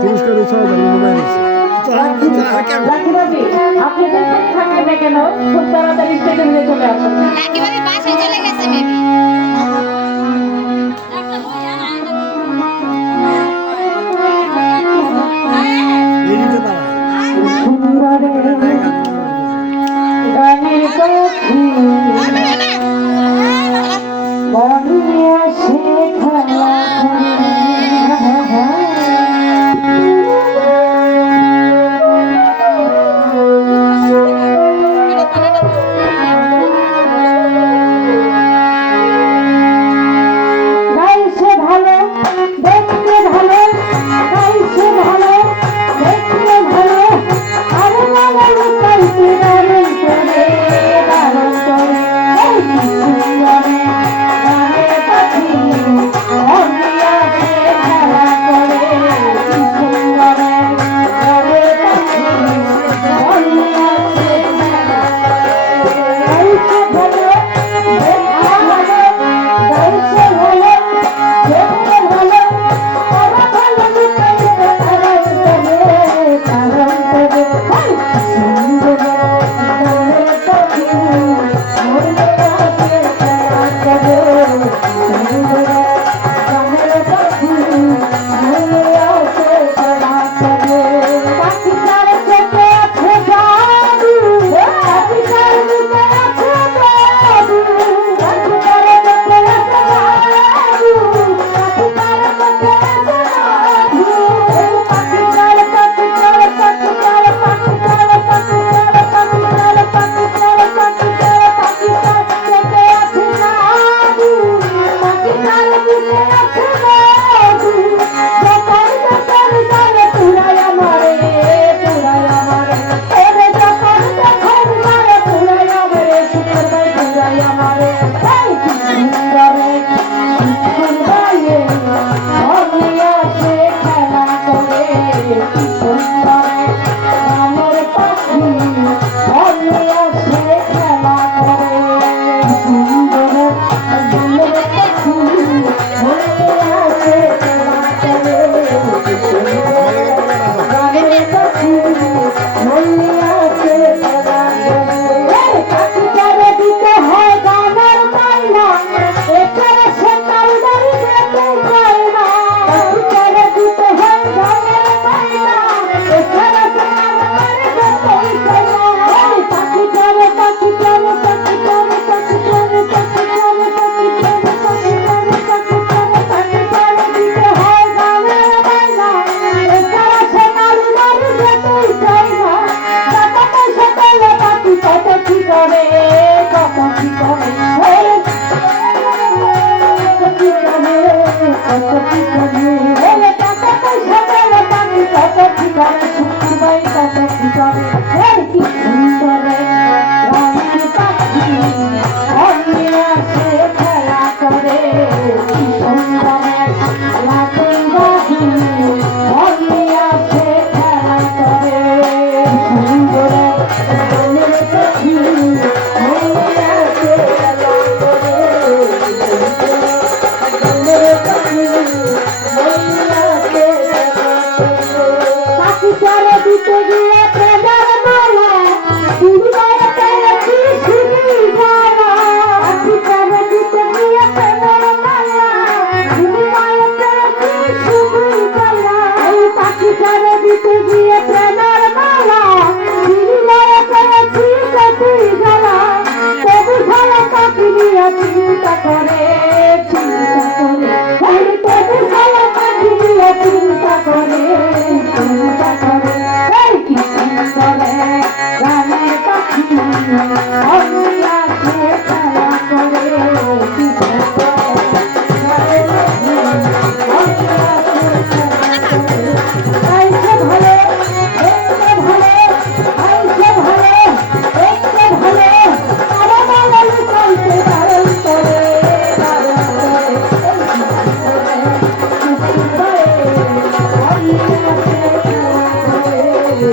তুরস্কের উৎসাহ আপনি দেখেন থাকেন না কেন খুব তাড়াতাড়ি চলে আসেন চলে গেছে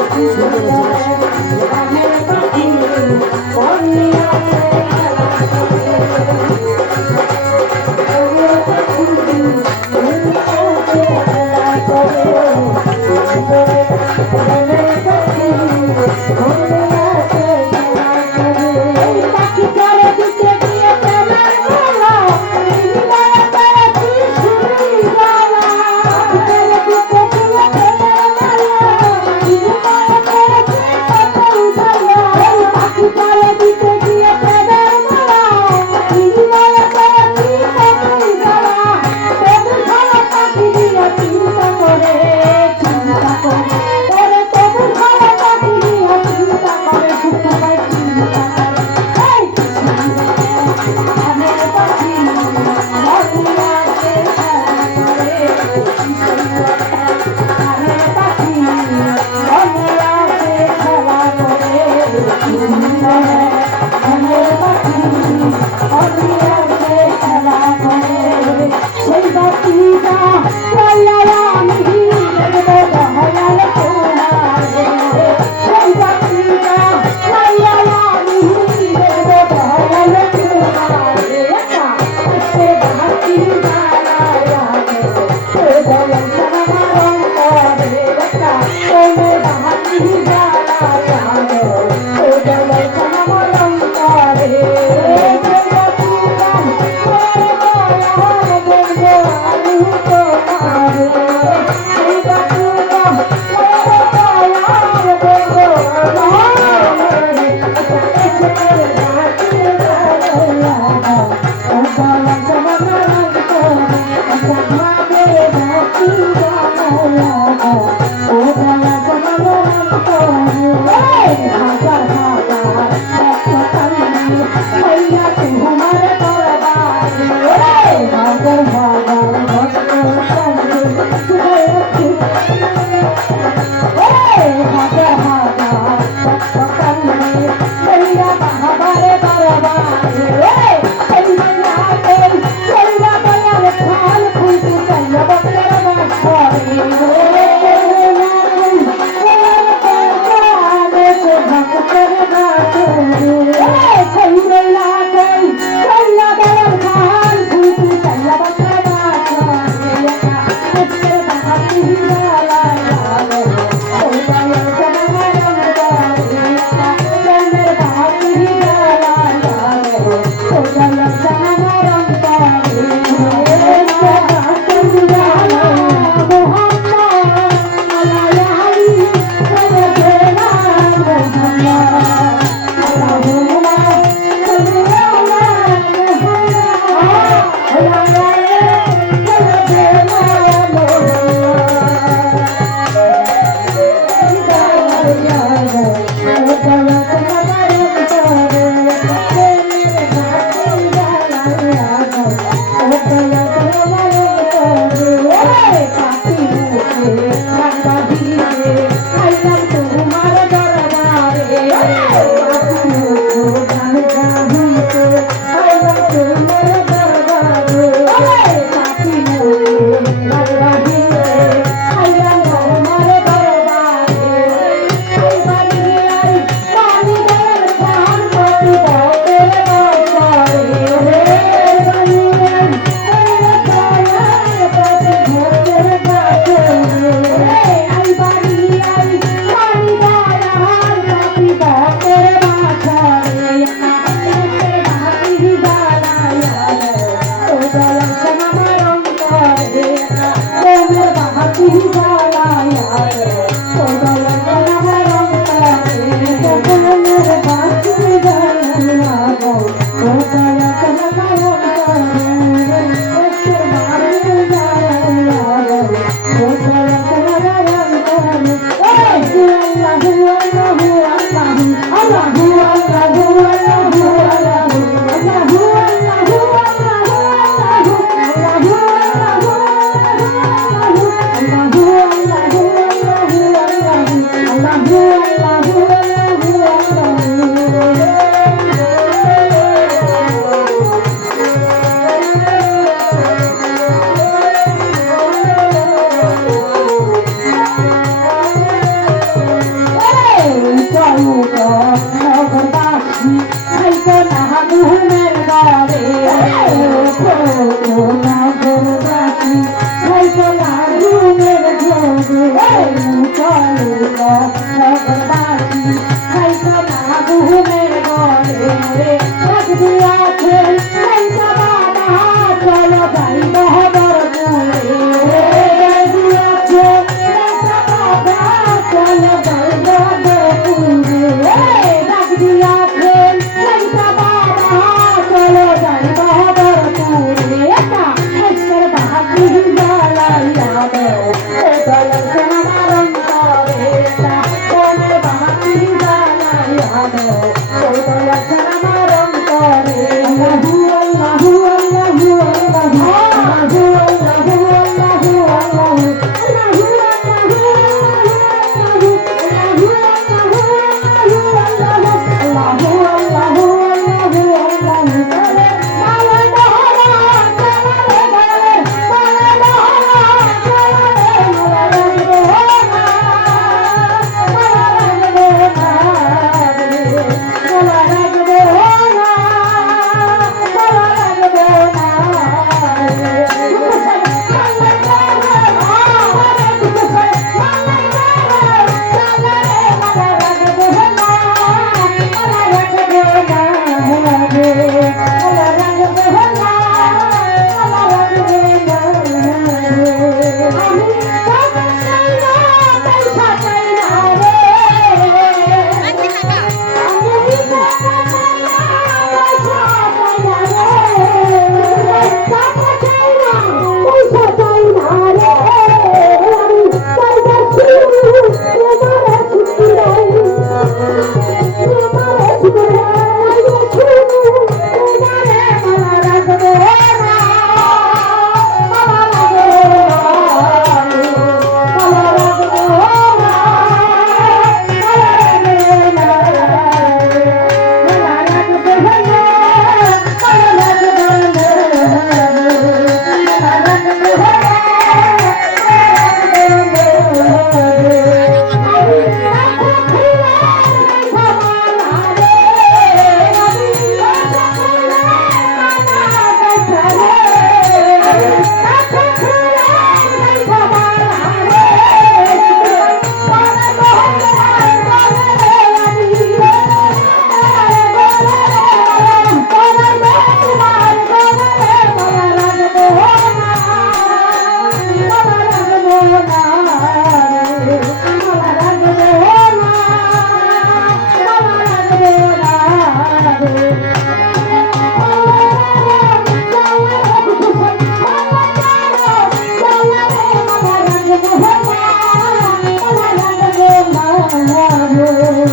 Thank you. Oh, my God.